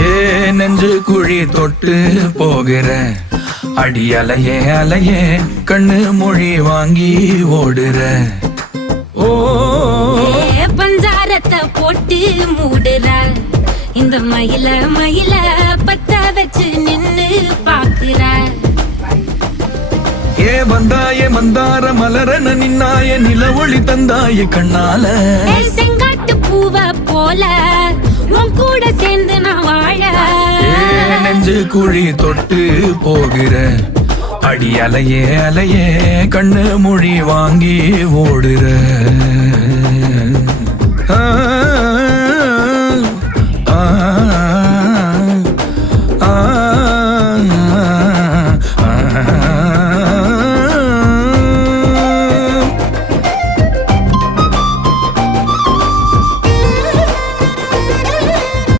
ஏ நெஞ்சு குழி தொட்டு போகிற அடி அலையே அலையே கண்ணு மொழி வாங்கி ஓடுற. ஓ பஞ்சாரத்தை போட்டு மூடுற இந்த மயில மயில பத்த வச்சு நின்னு பாக்குற. ஏ வந்தாயே மந்தார மலரன நின்னாய நில ஒளி தந்தாய கண்ணால. செங்காட்டு பூவ போல உன் கூட சேர்ந்து நான் வாழ. நெஞ்சு குழி தொட்டு போகிற அடி அலையே அலையே கண்ணு மொழி வாங்கி ஓடுற.